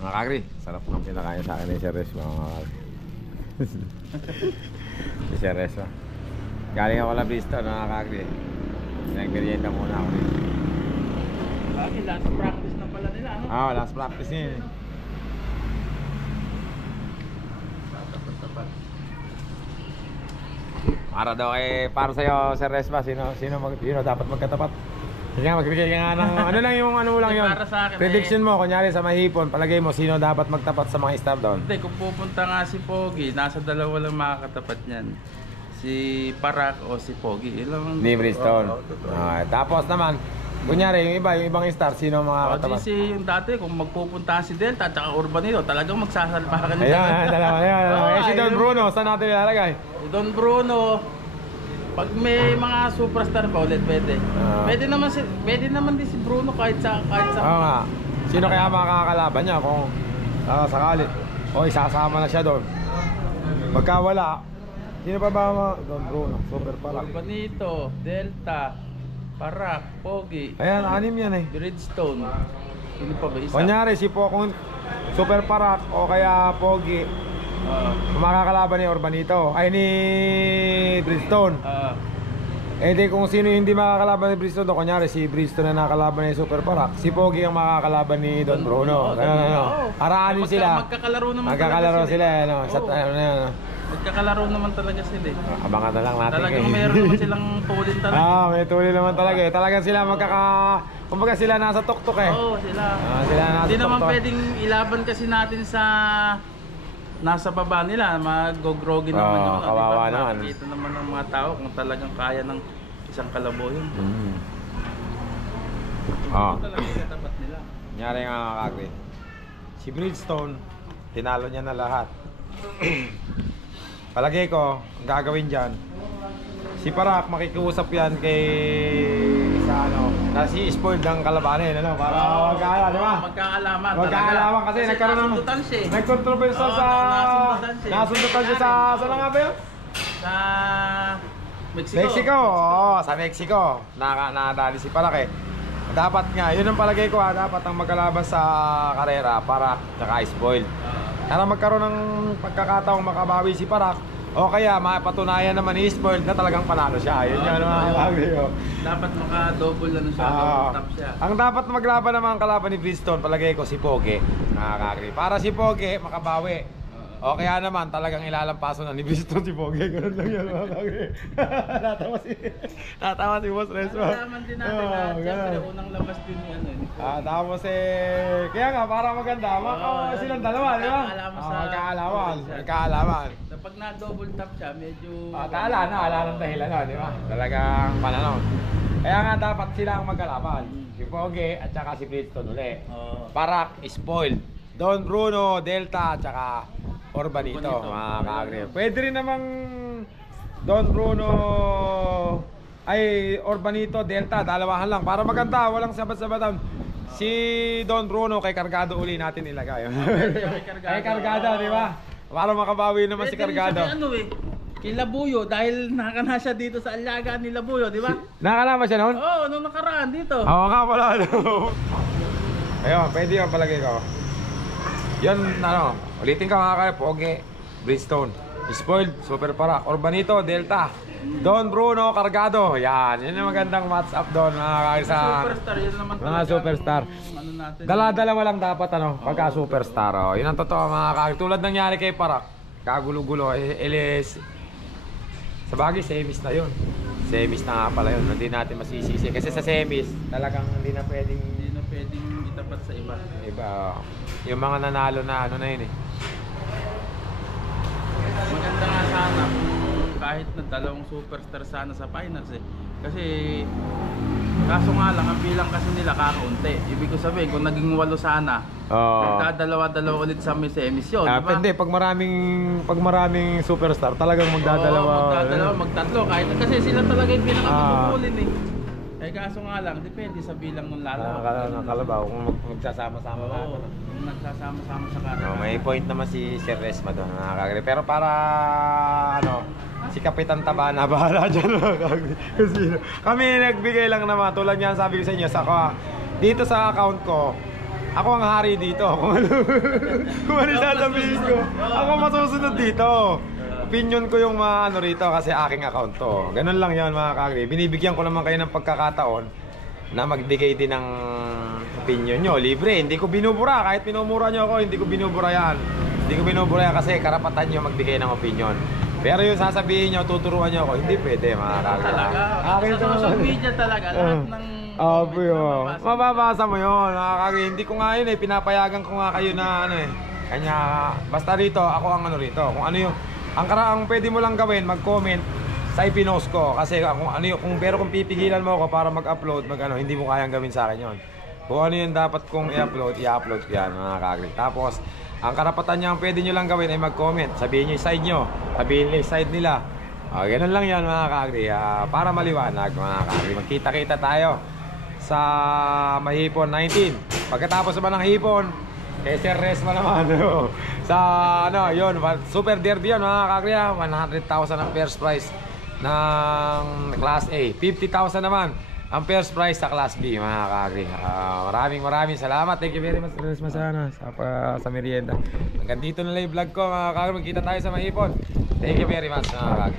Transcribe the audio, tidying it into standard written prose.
Mga kagri, sarap ng pinakain sa akin ni Sir Res, mga kagri. Si Sir Res, galing ako na Bristol, mga kagri. Nag-merienda muna ako dito. Bakit last practice na pala nila, ano? Ah, last practice niya eh. Para daw para sa'yo, Sir Res ba? Sino dapat magkatapat? Sige nga, magbigay ka nga ng ano lang yung ano lang yun. Para sa akin, prediction mo, kunyari sa Mahipon, palagay mo, sino dapat magtapat sa mga star doon? Hindi, kung pupunta nga si Pogi, nasa dalawa lang makakatapat niyan. Si Parak o si Pogi. Ni Bridgestone. Tapos naman, kunyari, yung ibang star, sino mga katapat? Si yung dati, kung magpupunta si Delta at saka Urbanito, talagang magsasalpakan nila. Ayan, dalawa na yan. Si Don Bruno, saan natin ilalagay? Si Don Bruno, pag may mga superstar pa ulit, pwede. Pwede naman din si Bruno kahit sa Oo nga. Sino kaya makakalaban niya kung sakali? O isasama na siya doon. Pagka wala, sino pa ba mga Don Bruno? Super Parak. Urbanito, Delta, Parak, Pogi. Ayan, 6 yan eh. Bridgestone. Sino pa ba isa? Kunyari, si Pokong Super Parak o kaya Pogi, makakalaban ni Urbanito, ay ni Bridgestone. Di kung sino hindi makakalaban ni Bridgestone, kunyari si Bridgestone na nakakalaban ni Super Parak, si Pogi ang makakalaban ni Don Bruno. Araanin sila. Magkakalaro sila. Magkakalaro naman talaga sila eh. Abangan na lang natin. Talagang meron naman silang tulin talaga. May tulin naman talaga eh. Talagang sila kumbaga sila nasa tuktok eh. Oo, sila. Sila nasa hindi naman tuktok. pwedeng ilaban kasi natin sa nasa baba nila, mag-groggy naman yun. Kawawa naman. Makikita naman ng mga tao kung talagang kaya ng isang kalabo yun. Talagang katapat nila. Nangyari nga mga kagri. Si Bridgestone, tinalo niya na lahat. Palagay ko, ang gagawin dyan, si Parak makikiusap yan kay na si spoiled ng kalabanin, para magkaala, di ba? Magkaalaman kasi nagkaroon ng nagkontrobersal sa nasundutan siya sa lang nga ba yun? Sa Mexico. Sa Mexico nadali si Parak eh. Dapat nga, yun ang palagay ko dapat ang magkalaban sa karera, Parak tsaka spoiled. Para magkaroon ng pagkakataong makabawi si Parak o kaya mapatunayan naman ni spoiled na talagang panalo siya. Yun yan mga kagri. Dapat maka-double siya, double top siya. Ang dapat maglaban naman ang kalaban ni Bridgestone, palagay ko si Pogi, mga kagri. Para si Pogi makabawi. O kaya naman talagang ilalampaso na ni Bridgestone si Pogi. Ganun lang yan mga kagri. Natawa si Boss Resmo. Nalaman din natin na siyempre unang labas din ni ano. Tapos kaya nga para maganda, silang dalawa, di ba? Magkaalaman. Pag na-double top siya, medyo ala ng dahilan, di ba? Talagang pananaw. Kaya nga dapat sila ang magkalaban. Si Pogi at saka si Bridgestone uli. Parak, spoiled. Don Bruno, Delta, at saka Urbanito, mga kagri. Pwede rin namang Don Bruno ay Urbanito, Delta, dalawahan lang para maganda, walang sabat-sabatan. Si Don Bruno kay Cargado uli natin ilagay. Kay Cargado, di ba? Para makabawi naman si Cargado. Kay Labuyo, dahil nakakana siya dito sa alyaga ni Labuyo, di ba? Nakakana ba siya noon? Oo, nung nakaraan dito. Oo nga pala. Ayun, pwede yung palagay ko. Yan, ulitin ka mga kaya, Pogi, Bridgestone, spoiled, Super Parak, Urbanito, Delta, Don Bruno, Cargado. Yan yung magandang match up doon mga kaya sa superstar, yun naman mga superstar. Dala-dalawa lang dapat pagka superstar. Yun ang totoo mga kaya. Tulad nangyari kay Parak, kagulo-gulo, sa bagay semis na yun. Semis na nga pala yun, hindi natin masisisi. Kasi sa semis, talagang hindi na pwedeng itapat sa iba. Yung mga nanalo na na yun eh. Maganda nga sana kung kahit na dalawang superstar sana sa finals eh. Kasi kaso nga lang, ang bilang kasi nila kakaunti. Ibig ko sabihin, kung naging 8 sana, magdadalawa-dalawa ulit sa semis yun, diba? Hindi, pag maraming superstar, talagang magdadalawa. Magtatlo. Kahit kasi sila talaga yung pinakapupulin eh. Kaso nga lang, depende sa bilang ng lalaw. Nakalabaw kung magsasama-sama na. Kung nagsasama-sama sa karera. May point naman si Sir Resma doon, nakakagri. Pero para si Kapitan Tabana bahala dyan. Kami nagbigay lang naman, tulad yan sabi ko sa inyo, dito sa account ko, ako ang hari dito. Kung ano sasabihin ko, ako masusunod dito. Opinion ko yung mga ano rito kasi aking account to. Ganun lang yan mga kagri. Binibigyan ko naman kayo ng pagkakataon na magbigay din ng opinion nyo. Libre, hindi ko binubura. Kahit pinumura nyo ako, hindi ko binubura yan. Hindi ko binubura yan kasi karapatan nyo magbigay ng opinion. Pero yung sasabihin nyo, tuturuan nyo ako, hindi pwede mga kagri. Talaga, sa social media talaga, lahat ng mababasa mo yun mga kagri. Hindi ko nga yun pinapayagan ko nga kayo na ano kanya, basta rito, ako ang ano rito. Kung ano yung ang pwede mo lang gawin, mag-comment sa ipinost ko kasi kung ano yung kung pipigilan mo ako para mag-upload, hindi mo kayang gawin sa akin 'yon. Kung ano yung dapat kong i-upload ko yan mga kagri. Tapos, ang karapatan niya ang pwede niyo lang gawin ay mag-comment. Sabihin niyo yung side niyo, sabihin niyo yung side nila. Ganun lang 'yan mga kagri. Para maliwanag mga kagri. Magkita-kita tayo sa Mahipon 19. Pagkatapos naman ng Hipon, Sir Resma naman sa yun, super derby yun mga kagri. 100,000 ang first prize ng Class A, 50,000 naman ang first prize sa Class B mga kagri. Maraming salamat. Thank you very much Resma sa merienda. Hanggang dito na lang yung vlog ko mga kagri. Magkita tayo sa Mahipon. Thank you very much mga kagri.